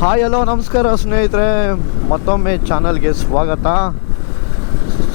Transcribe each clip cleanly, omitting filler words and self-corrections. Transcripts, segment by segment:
Hi hello ನಮಸ್ಕಾರ ಸ್ನೇಹಿತರೆ, ಮತ್ತೊಮ್ಮೆ ಚಾನಲ್ಗೆ ಸ್ವಾಗತ.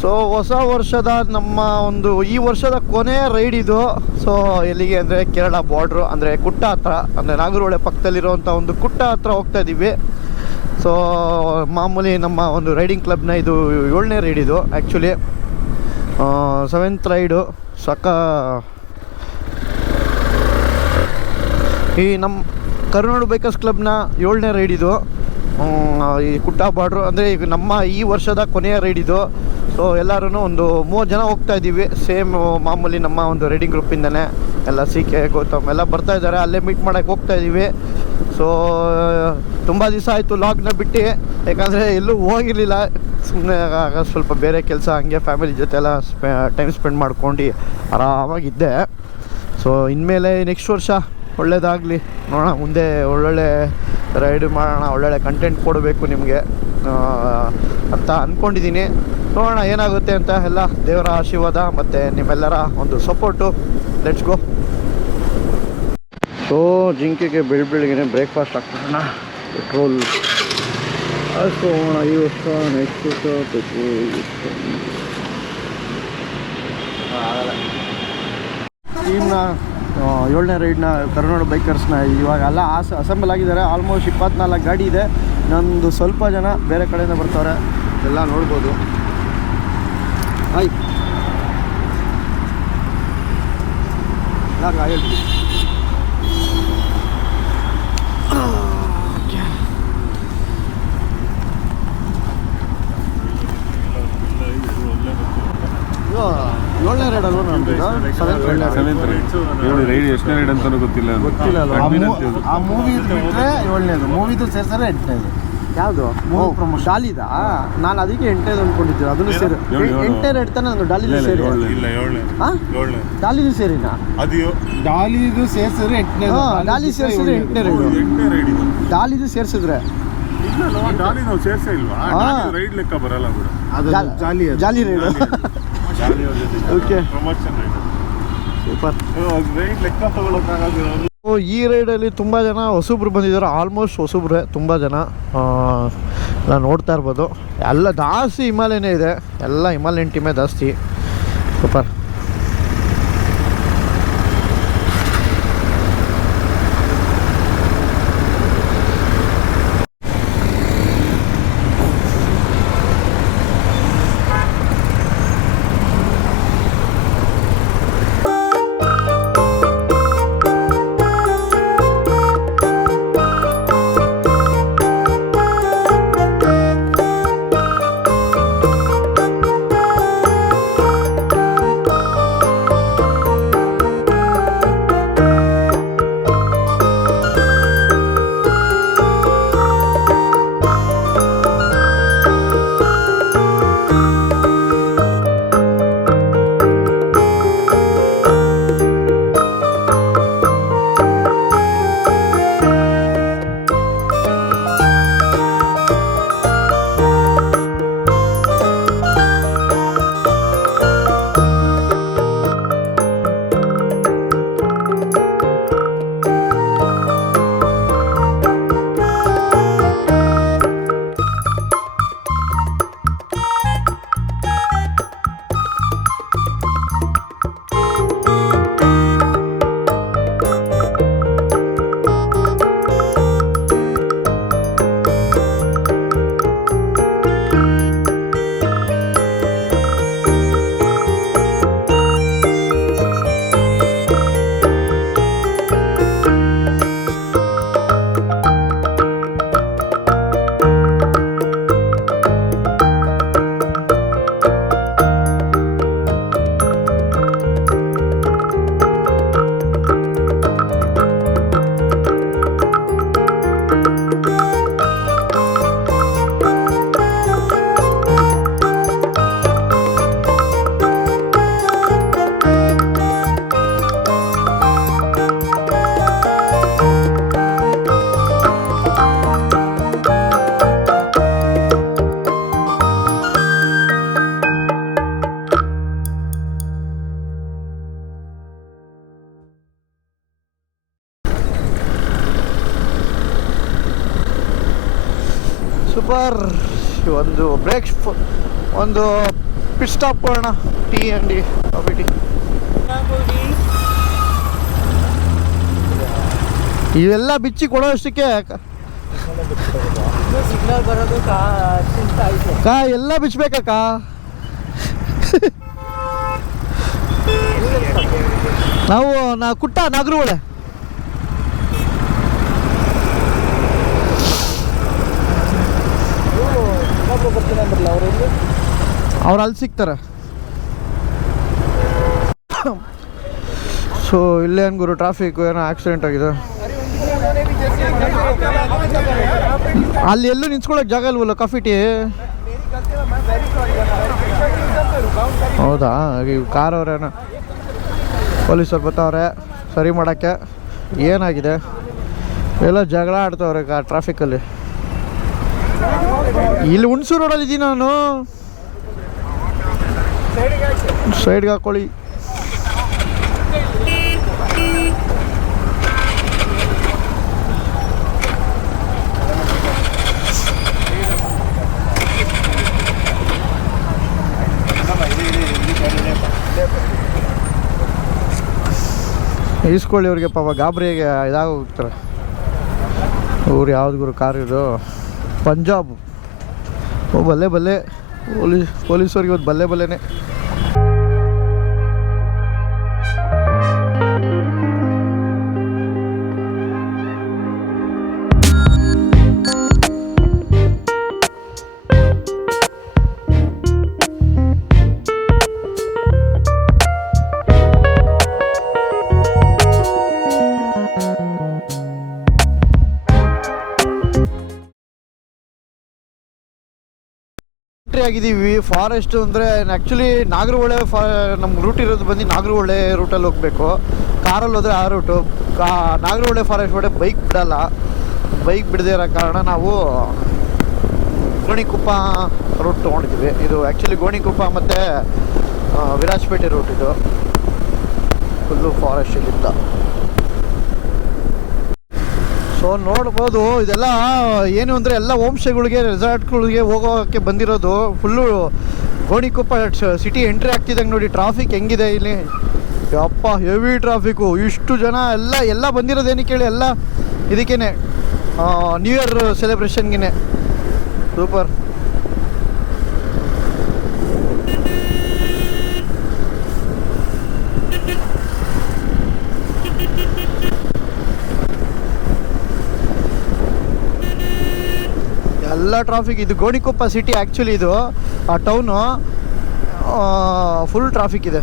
ಸೊ ಹೊಸ ವರ್ಷದ ನಮ್ಮ ಈ ವರ್ಷದ ಕೊನೆಯ ರೈಡ್ ಇದು. ಸೊ ಎಲ್ಲಿಗೆ ಅಂದರೆ ಕೇರಳ ಬಾರ್ಡ್ರು, ಅಂದರೆ ಕುಟ್ಟ ಹತ್ರ, ಅಂದರೆ ನಾಗರಹೊಳೆ ಪಕ್ಕದಲ್ಲಿರುವಂಥ ಕುಟ್ಟ ಹತ್ರ ಹೋಗ್ತಾ ಇದ್ದೀವಿ. ಸೊ ಮಾಮೂಲಿ ನಮ್ಮ ರೈಡಿಂಗ್ ಕ್ಲಬ್ನ ಇದು 7ನೇ ರೈಡ್ ಇದು. Actually 7th raid. ಈ ನಮ್ಮ ಕರುನಾಡು ಬೈಕರ್ಸ್ ಕ್ಲಬ್ನ 7ನೇ ರೈಡ್ ಇದು. ಈ ಕುಟ್ಟ ಬಾರ್ಡ್ರು ಅಂದರೆ ಈಗ ನಮ್ಮ ಈ ವರ್ಷದ ಕೊನೆಯ ರೈಡ್ ಇದು. ಸೊ ಎಲ್ಲರೂ 30 ಜನ ಹೋಗ್ತಾ ಇದ್ದೀವಿ. ಸೇಮ್ ಮಾಮೂಲಿ ನಮ್ಮ ರೈಡಿಂಗ್ ಗ್ರೂಪಿಂದನೇ ಎಲ್ಲ ಕೆ ಗೌತಮ್ ಎಲ್ಲ ಬರ್ತಾ ಇದ್ದಾರೆ. ಅಲ್ಲೇ ಮೀಟ್ ಮಾಡೋಕ್ಕೆ ಹೋಗ್ತಾ ಇದ್ದೀವಿ. ಸೊ ತುಂಬ ದಿವಸ ಆಯಿತು ಲಾಗ್ನ ಬಿಟ್ಟು, ಯಾಕಂದರೆ ಎಲ್ಲೂ ಹೋಗಿರಲಿಲ್ಲ. ಸುಮ್ಮನೆ ಸ್ವಲ್ಪ ಬೇರೆ ಕೆಲಸ, ಹಂಗೆ ಫ್ಯಾಮಿಲಿ ಜೊತೆ ಎಲ್ಲ ಟೈಮ್ ಸ್ಪೆಂಡ್ ಮಾಡ್ಕೊಂಡು ಆರಾಮಾಗಿದ್ದೆ. ಸೊ ಇನ್ಮೇಲೆ ನೆಕ್ಸ್ಟ್ ವರ್ಷ ಒಳ್ಳೇದಾಗಲಿ, ನೋಡೋಣ. ಮುಂದೆ ಒಳ್ಳೊಳ್ಳೆ ರೈಡ್ ಮಾಡೋಣ, ಒಳ್ಳೊಳ್ಳೆ ಕಂಟೆಂಟ್ ಕೊಡಬೇಕು ನಿಮಗೆ ಅಂತ ಅಂದ್ಕೊಂಡಿದ್ದೀನಿ. ನೋಡೋಣ ಏನಾಗುತ್ತೆ ಅಂತ. ಎಲ್ಲ ದೇವರ ಆಶೀರ್ವಾದ ಮತ್ತು ನಿಮ್ಮೆಲ್ಲರ ಸಪೋರ್ಟು. Let's go. ಸೊ ಜಿಂಕೆಗೆ ಬೆಳಿಗ್ಗೆ ಬ್ರೇಕ್ಫಾಸ್ಟ್ ಹಾಕ್ಬಿಡೋಣ. ಪೆಟ್ರೋಲ್ ಹಾಕೋಣ. ಈ ವರ್ಷ ನೆಕ್ಸ್ಟ್ ವರ್ಷ ಟೀಮ್ನ 7ನೇ ರೈಡ್ನ ಕರುನಾಡು ಬೈಕರ್ಸ್ನ ಇವಾಗ ಎಲ್ಲ ಅಸೆಂಬಲ್ ಆಗಿದ್ದಾರೆ. ಆಲ್ಮೋಸ್ಟ್ 24 ಗಾಡಿ ಇದೆ. ನಂದು ಸ್ವಲ್ಪ ಜನ ಬೇರೆ ಕಡೆಯಿಂದ ಬರ್ತಾರೆ, ಎಲ್ಲ ನೋಡ್ಬೋದು. ಹಾಯ್ ಹೇಳ್ತೀವಿ. ಏಳನೇ ರೈಡ್ ಅಲ್ವ ನಮ್ದು? ರೈಡ್ ಎಷ್ಟನೇ ರೈಡ್ ಅಂತ ಗೊತ್ತಿಲ್ಲ. ಆ ಮೂವಿ ಬಿಟ್ಟರೆ 7ನೇದು, ಮೂವಿದು ಸೇರ್ಸರೆ 8ನೇದು. ಯಾವುದು ಡಾಲಿದಾ? ನಾನು ಅದಕ್ಕೆ 8ನೇದು ಅಂದ್ಕೊಂಡಿದ್ದೆ. ಅದನ್ನು ಸೇರಿ 8ನೇ ರೈಡ್ ತಾನೆ. ನಾನು ಡಾಲಿದು ಸೇರಿ ಡಾಲಿದು ಸೇರಿನಾ? ಡಾಲಿದು ಸೇರ್ಸಿದ್ರೆ 8ನೇದು. ಡಾಲಿ ಸೇರಿಸಿದ್ರೆ 8ನೇ ರೈಡು. ಡಾಲಿದು ಸೇರಿಸಿದ್ರೆ ರೈಡ್ ಲೆಕ್ಕ ಬರಲ್ಲ ಕೂಡ. ಜಾಲಿ ರೈಡು. Okay, super. ಈ ರೈಡಲ್ಲಿ ತುಂಬ ಜನ ಹೊಸಬ್ರು ಬಂದಿದ್ದಾರೆ. ಆಲ್ಮೋಸ್ಟ್ ಹೊಸಬ್ರೆ ತುಂಬ ಜನ. ಎಲ್ಲ ನೋಡ್ತಾ ಇರ್ಬೋದು. ಎಲ್ಲ ಜಾಸ್ತಿ ಹಿಮಾಲಯನೇ ಇದೆ, ಎಲ್ಲ ಹಿಮಾಲಯನ್ ಟೀಮೇ ಜಾಸ್ತಿ. ಸೂಪರ್. ಸೂಪರ್. ಒಂದು ಬ್ರೇಕ್, ಒಂದು ಪಿಟ್ ಸ್ಟಾಪ್ ಮಾಡೋಣ. ಟೀ ಅಂಗಡಿ, ಕಾಫಿ ಟೀ. ಇವೆಲ್ಲ ಬಿಚ್ಚಿ ಕೊಡೋ ಅಷ್ಟಕ್ಕೆ ಸಿಗ್ನಲ್ ಬರೋದು ಕಾ ಎಲ್ಲ ಬಿಚ್ಚಬೇಕಕ್ಕ. ನಾವು ಕುಟ್ಟ ನಾಗರಹೊಳೆ. ಬರ್ತೀನಿ ಅಂದ್ರಲ್ಲ ಅವರಲ್ಲಿ, ಅವ್ರು ಅಲ್ಲಿ ಸಿಗ್ತಾರೆ. ಸೊ ಇಲ್ಲೇನು ಗುರು ಟ್ರಾಫಿಕ್ ಏನೋ ಆಕ್ಸಿಡೆಂಟ್ ಆಗಿದೆ. ಅಲ್ಲಿ ಎಲ್ಲೂ ನಿಂತ್ಕೊಳ್ಳೋಕೆ ಜಾಗ ಇಲ್ವಲ್ಲ ಕಾಫಿ ಟೀ. ಹೌದಾ, ಕಾರ್ ಅವ್ರೇನೋ ಪೊಲೀಸರು ಬರ್ತಾವ್ರೆ ಸರಿ ಮಾಡೋಕ್ಕೆ. ಏನಾಗಿದೆ ಎಲ್ಲ ಜಗಳ ಆಡ್ತಾವ್ರೆ ಟ್ರಾಫಿಕಲ್ಲಿ. ಇಲ್ಲಿ ಹುಣಸೂರು ರೋಡಲ್ಲಿ ಇದ್ದೀನಿ ನಾನು. ಸೈಡ್ಗೆ ಹಾಕೊಳ್ಳಿ. ಈಸ್ಕೊಳ್ಳಿ ಅವ್ರಿಗೆ ಪಾಪ ಗಾಬರಿಗೆ ಇದಾಗ ಹೋಗ್ತಾರೆ. ಊರು ಯಾವ್ದು ಗುರು ಕಾರ್ ಇದು? ಪಂಜಾಬ್. ಓ ಬಲ್ಲೆ ಬಲ್ಲೆ, ಪೊಲೀಸವ್ರಿಗೆ ಇವತ್ತು ಬಲ್ಲೆ ಬಲ್ಲೆನೇ. ಆಗಿದ್ದೀವಿ ಫಾರೆಸ್ಟ್ ಅಂದರೆ ಆ್ಯಕ್ಚುಲಿ ನಾಗರಹೊಳೆ ನಮ್ಗೆ ರೂಟ್ ಇರೋದು ಬಂದು ನಾಗರಹೊಳೆ ರೂಟಲ್ಲಿ ಹೋಗಬೇಕು. ಕಾರಲ್ಲಿ ಹೋದರೆ ಆ ರೂಟು. ನಾಗರಹೊಳೆ ಫಾರೆಸ್ಟ್ ಒಡೆ ಬೈಕ್ ಬಿಡಲ್ಲ. ಬೈಕ್ ಬಿಡದೇ ಇರೋ ಕಾರಣ ನಾವು ಗೋಣಿಕೊಪ್ಪ ರೂಟ್ ತೊಗೊಂಡಿದ್ದೀವಿ. ಇದು ಆ್ಯಕ್ಚುಲಿ ಗೋಣಿಕೊಪ್ಪ ಮತ್ತು ವಿರಾಜಪೇಟೆ ರೂಟ್. ಇದು ಫುಲ್ಲು ಫಾರೆಸ್ಟ್ ಇಲ್ಲಿಂದ. ಸೊ ನೋಡ್ಬೋದು ಇದೆಲ್ಲ ಏನು ಅಂದರೆ ಎಲ್ಲ ಹೋಮ್ ಸ್ಟೇಗಳಿಗೆ ರೆಸಾರ್ಟ್ಗಳಿಗೆ ಹೋಗೋಕ್ಕೆ ಬಂದಿರೋದು. ಫುಲ್ಲು ಗೋಣಿಕೊಪ್ಪ ಸಿಟಿ ಎಂಟ್ರಿ ಆಗ್ತಿದ್ದಂಗೆ ನೋಡಿ ಟ್ರಾಫಿಕ್ ಹೆಂಗಿದೆ ಇಲ್ಲಿ. ಯಪ್ಪ ಹೆವಿ ಟ್ರಾಫಿಕ್ಕು. ಇಷ್ಟು ಜನ ಎಲ್ಲ ಬಂದಿರೋದೇನಕ್ಕೆ ಹೇಳಿ, ಎಲ್ಲ ಇದಕ್ಕೇನೆ ನ್ಯೂ ಇಯರ್ ಸೆಲೆಬ್ರೇಷನ್ಗೆ. ಸೂಪರ್. ಎಲ್ಲ ಟ್ರಾಫಿಕ್. ಇದು ಗೋಣಿಕೊಪ್ಪ ಸಿಟಿ ಆ್ಯಕ್ಚುಲಿ. ಇದು ಆ ಟೌನು ಫುಲ್ ಟ್ರಾಫಿಕ್ ಇದೆ.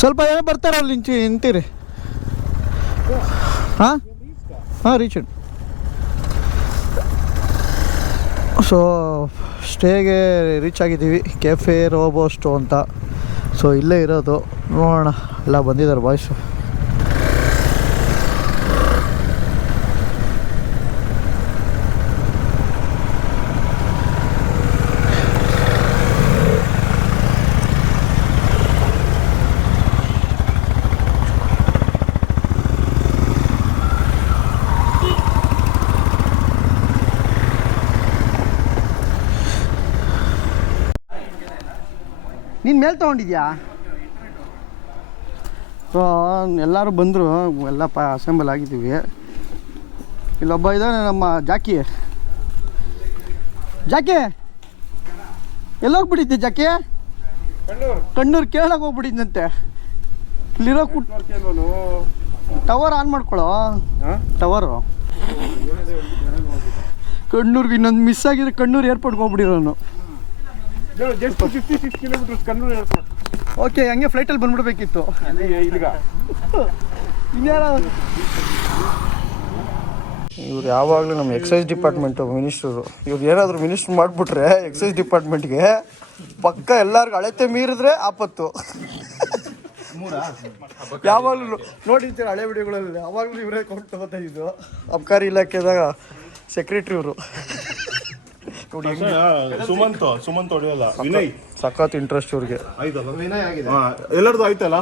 ಸ್ವಲ್ಪ ಏನೋ ಬರ್ತಾರಲ್ಲ ನಿಂತೀರಿ. ಹಾಂ ರೀಚ್. ಸೊ ಸ್ಟೇಗೆ ರೀಚ್ ಆಗಿದ್ದೀವಿ, ಕೆಫೆ ರೋಬೋಸ್ಟು ಅಂತ. ಸೊ ಇಲ್ಲೇ ಇರೋದು, ನೋಡೋಣ. ಎಲ್ಲ ಬಂದಿದ್ದಾರೆ ಬಾಯ್ಸು. ನೀನು ಮೇಲೆ ತೊಗೊಂಡಿದ್ಯಾ? ಸೊ ಎಲ್ಲರೂ ಬಂದರು, ಎಲ್ಲ ಅಸೆಂಬಲ್ ಆಗಿದ್ದೀವಿ. ಇಲ್ಲೊಬ್ಬ ಇದ್ದಾನೆ ನಮ್ಮ ಜಾಕಿ. ಎಲ್ಲೋಗ್ಬಿಟ್ಟಿದ್ದೆ ಜಾಕಿ? ಕಣ್ಣೂರು ಕೇಳಕ್ಕೆ ಹೋಗ್ಬಿಟ್ಟಿದ್ದಂತೆ. ಇಲ್ಲಿರೋ ಟವರ್ ಆನ್ ಮಾಡ್ಕೊಳ್ಳೋ. ಟವರು ಕಣ್ಣೂರ್ಗೆ ಇನ್ನೊಂದು ಮಿಸ್ ಆಗಿದ್ರೆ ಕಣ್ಣೂರು ಏರ್ಪೋರ್ಟ್ಗೆ ಹೋಗ್ಬಿಟ್ಟಿರೋನು. ಓಕೆ, ಹಂಗೆ ಫ್ಲೈಟಲ್ಲಿ ಬಂದ್ಬಿಡ್ಬೇಕಿತ್ತು. ಇವ್ರು ಯಾವಾಗಲೂ ನಮ್ಮ ಎಕ್ಸೈಸ್ ಡಿಪಾರ್ಟ್ಮೆಂಟು ಮಿನಿಸ್ಟ್ರು. ಇವ್ರು ಏನಾದರೂ ಮಿನಿಸ್ಟ್ರು ಮಾಡಿಬಿಟ್ರೆ ಎಕ್ಸೈಸ್ ಡಿಪಾರ್ಟ್ಮೆಂಟ್ಗೆ ಪಕ್ಕ ಎಲ್ಲರಿಗೂ ಅಳತೆ ಮೀರಿದ್ರೆ ಆಪತ್ತು. ಯಾವಾಗಲೂ ನೋಡಿರ್ತೀರ ಹಳೆ ವಿಡಿಯೋಗಳಲ್ಲಿ, ಯಾವಾಗಲೂ ಇವರೇ ಕೊಂಡು ತಗೋತಾ ಇದ್ದು. ಅಬ್ಕಾರಿ ಇಲಾಖೆದಾಗ ಸೆಕ್ರೆಟ್ರಿ ಇವರು. ಸುಮಂತ್ ಹೊಡೆಯಲ್ಲ, ವಿನಯ್. ಸಖತ್ ಇಂಟ್ರೆಸ್ಟ್ ಇವ್ರಿಗೆ. ಎಲ್ಲರದು ಆಯ್ತಲ್ಲ.